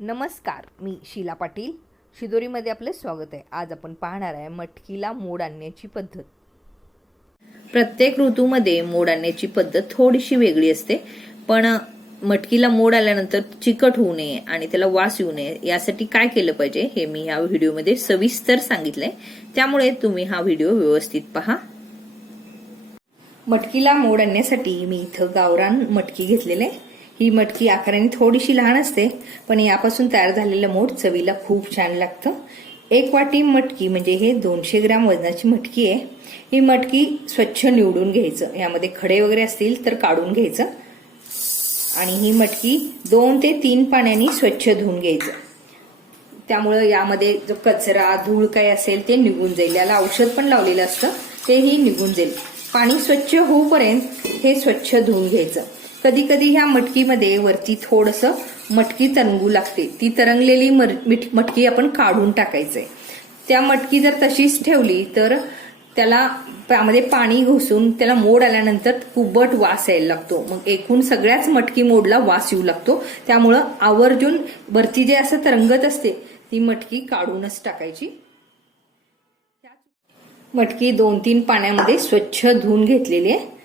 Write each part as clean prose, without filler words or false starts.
नमस्कार, मी शीला पाटील. शिदोरीमध्ये आपले स्वागत आहे. आज आपण पाहणार आहे मटकीला मोड आणण्याची पद्धत. प्रत्येक ऋतूमध्ये मोड आणण्याची पद्धत थोडीशी वेगळी असते, पण मटकीला मोड आल्यानंतर चिकट होऊ नये आणि त्याला वास येऊ नये यासाठी काय केलं पाहिजे हे मी या व्हिडिओमध्ये सविस्तर सांगितलंय. त्यामुळे तुम्ही हा व्हिडिओ व्यवस्थित पहा. मटकीला मोड आणण्यासाठी मी इथं गावरान मटकी घेतलेले. ही मटकी आकाराने थोडीशी लहान असते, पण यापासून तयार झालेलं मोड चवीला खूप छान लागतं. 1 वाटी मटकी म्हणजे हे 200 ग्रॅम वजनाची मटकी आहे. ही मटकी स्वच्छ निवडून घ्यायचं, यामध्ये खडे वगैरे असतील तर काढून घ्यायचं आणि ही मटकी 2 ते 3 पाण्याने स्वच्छ धुवून घ्यायचं. त्यामुळे यामध्ये जो कचरा धूळ काय असेल ते निघून जाईल. याला औषध पण लावलेलं असतं, तेही निघून जाईल. पाणी स्वच्छ होऊपर्यंत हे स्वच्छ धुवून घ्यायचं. कधी कधी ह्या मटकीमध्ये वरती थोडंसं मटकी तरंगू लागते. ती तरंगलेली मटकी आपण काढून टाकायचंय. त्या मटकी जर तशीच ठेवली तर त्यामध्ये पाणी घुसून त्याला मोड आल्यानंतर कुबट वास यायला लागतो. मग एकूण सगळ्याच मटकी मोडला वास येऊ लागतो. त्यामुळं आवर्जून वरती जे असं तरंगत असते ती मटकी काढूनच टाकायची. मटकी 2-3 पाण्यामध्ये स्वच्छ धुवून घेतलेली आहे.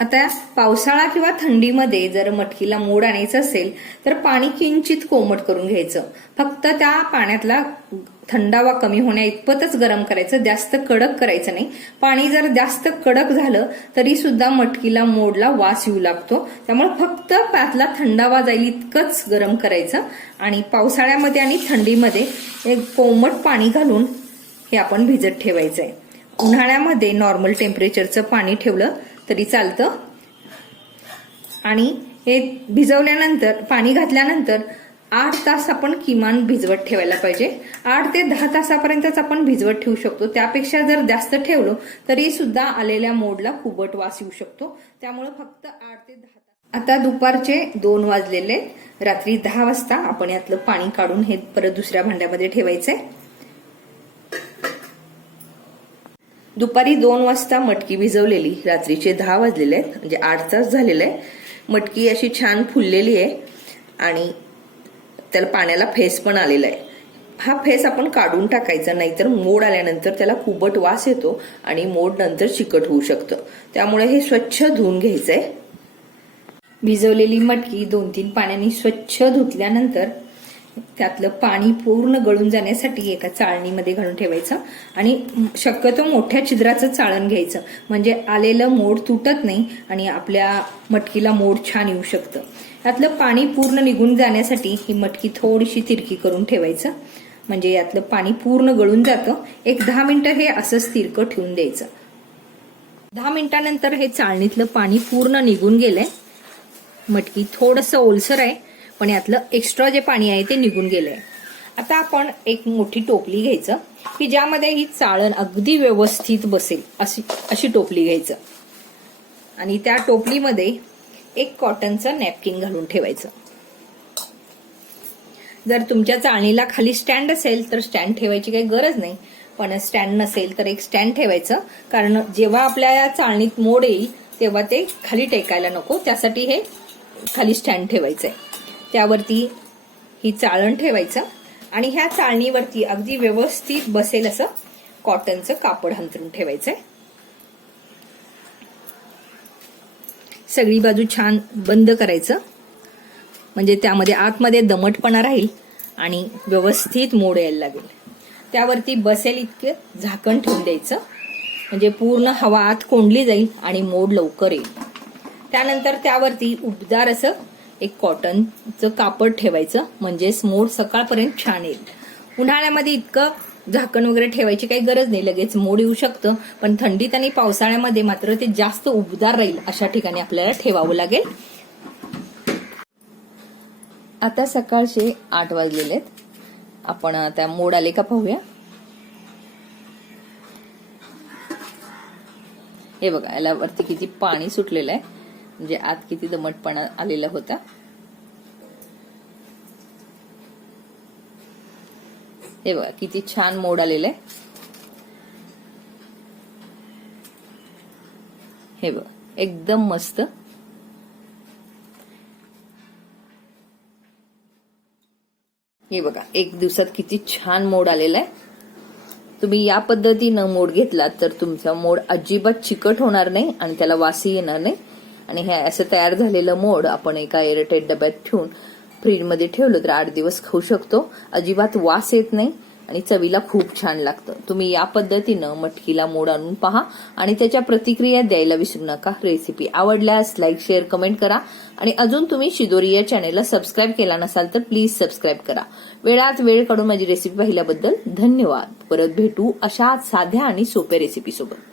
आता पावसाळा किंवा थंडीमध्ये जर मटकीला मोड आणायचं असेल तर पाणी किंचित कोमट करून घ्यायचं. फक्त त्या पाण्यातला थंडावा कमी होण्या इतपतच गरम करायचं, जास्त कडक करायचं नाही. पाणी जर जास्त कडक झालं तरी सुद्धा मटकीला मोडला वास येऊ लागतो. त्यामुळे फक्त त्यातला थंडावा जाईल इतकंच गरम करायचं आणि पावसाळ्यामध्ये आणि थंडीमध्ये एक कोमट पाणी घालून हे आपण भिजत ठेवायचंय. उन्हाळ्यामध्ये नॉर्मल टेम्परेचरचं पाणी ठेवलं तरी चालतं आणि हे भिजवल्यानंतर पाणी घातल्यानंतर 8 तास आपण किमान भिजवत ठेवायला पाहिजे. 8 ते 10 तासापर्यंतच आपण भिजवत ठेवू शकतो. त्यापेक्षा जर जास्त ठेवलं तरी सुद्धा आलेल्या मोडला कुबट वास येऊ शकतो. त्यामुळे फक्त 8 ते 10 तास. आता दुपारचे 2 वाजलेले. रात्री 10 वाजता आपण यातलं पाणी काढून हे परत दुसऱ्या भांड्यामध्ये ठेवायचंय. दुपारी 2 वाजता मटकी भिजवलेली, रात्रीचे 10 वाजलेले आहेत, म्हणजे 8 तास झालेले आहे. मटकी अशी छान फुललेली आहे आणि त्याला पाण्याला फेस पण आलेला आहे. हा फेस आपण काढून टाकायचा, नाहीतर मोड आल्यानंतर त्याला कुबट वास येतो आणि मोड नंतर चिकट होऊ शकतं. त्यामुळे हे स्वच्छ धुवून घ्यायचंय. भिजवलेली मटकी 2-3 पाण्याने स्वच्छ धुतल्यानंतर त्यातलं पाणी पूर्ण गळून जाण्यासाठी एका चाळणीमध्ये घालून ठेवायचं आणि शक्यतो मोठ्या छिद्राचं चाळण घ्यायचं, म्हणजे आलेलं मोड तुटत नाही आणि आपल्या मटकीला मोड छान येऊ शकतं. यातलं पाणी पूर्ण निघून जाण्यासाठी ही मटकी थोडीशी तिरकी करून ठेवायचं, म्हणजे यातलं पाणी पूर्ण गळून जातं. एक 10 मिनिटं हे असंच तिरकं ठेवून द्यायचं. 10 मिनिटांनंतर हे चाळणीतलं पाणी पूर्ण निघून गेलंय. मटकी थोडंसं ओलसर आहे, पण यातलं एक्स्ट्रा जे पाणी आहे ते निघून गेलंय. आता आपण एक मोठी टोपली घ्यायचं की ज्यामध्ये ही चाळण अगदी व्यवस्थित बसेल अशी टोपली घ्यायचं आणि त्या टोपलीमध्ये एक कॉटनचं नॅपकिन घालून ठेवायचं. जर तुमच्या चाळणीला खाली स्टँड असेल तर स्टँड ठेवायची काही गरज नाही, पण स्टँड नसेल तर एक स्टँड ठेवायचं, कारण जेव्हा आपल्या चाळणीत मोड येईल तेव्हा ते खाली टेकायला नको, त्यासाठी हे खाली स्टँड ठेवायचंय. त्यावरती ही चाळण ठेवायचं आणि ह्या चाळणीवरती अगदी व्यवस्थित बसेल असं कॉटनचं कापड अंथरून ठेवायचंय. सगळी बाजू छान बंद करायचं, म्हणजे त्यामध्ये आतमध्ये दमटपणा राहील आणि व्यवस्थित मोड यायला लागेल. त्यावरती बसेल इतकं झाकण ठेवून द्यायचं, म्हणजे पूर्ण हवा आत कोंडली जाईल आणि मोड लवकर येईल. त्यानंतर त्यावरती उबदार असं एक कॉटनचं कापड ठेवायचं, म्हणजेच मोड सकाळपर्यंत छान येईल. उन्हाळ्यामध्ये इतकं झाकण वगैरे ठेवायची काही गरज नाही, लगेच मोड येऊ शकतं, पण थंडीत आणि पावसाळ्यामध्ये मात्र ते जास्त उबदार राहील अशा ठिकाणी आपल्याला ठेवावं लागेल. आता सकाळचे 8 वाजलेले आहेत. आपण आता मोड आले का पाहूया. हे बघा, याला वरती किती पाणी सुटलेलं आहे, म्हणजे आत किती दमटपणा आलेला होता. हे बघा किती छान मोड आलेलं आहे. हे बघा एकदम मस्त. हे बघा 1 दिवसात किती छान मोड आलेला आहे. तुम्ही या पद्धतीनं मोड घेतलात तर तुमचा मोड अजिबात चिकट होणार नाही आणि त्याला वासही येणार नाही. आणि हे असं तयार झालेलं मोड आपण एका एअरटाईट डब्यात ठेवून फ्रीजमध्ये ठेवलं तर 8 दिवस खाऊ शकतो. अजिबात वास येत नाही आणि चवीला खूप छान लागतं. तुम्ही या पद्धतीनं मटकीला मोड आणून पहा आणि त्याच्या प्रतिक्रिया द्यायला विसरू नका. रेसिपी आवडल्यास लाईक, शेअर, कमेंट करा आणि अजून तुम्ही शिदोरी या चॅनेलला सबस्क्राईब केला नसाल तर प्लीज सबस्क्राईब करा. वेळात वेळ काढून माझी रेसिपी पाहिल्याबद्दल धन्यवाद. परत भेटू अशा साध्या आणि सोप्या रेसिपी सोबत.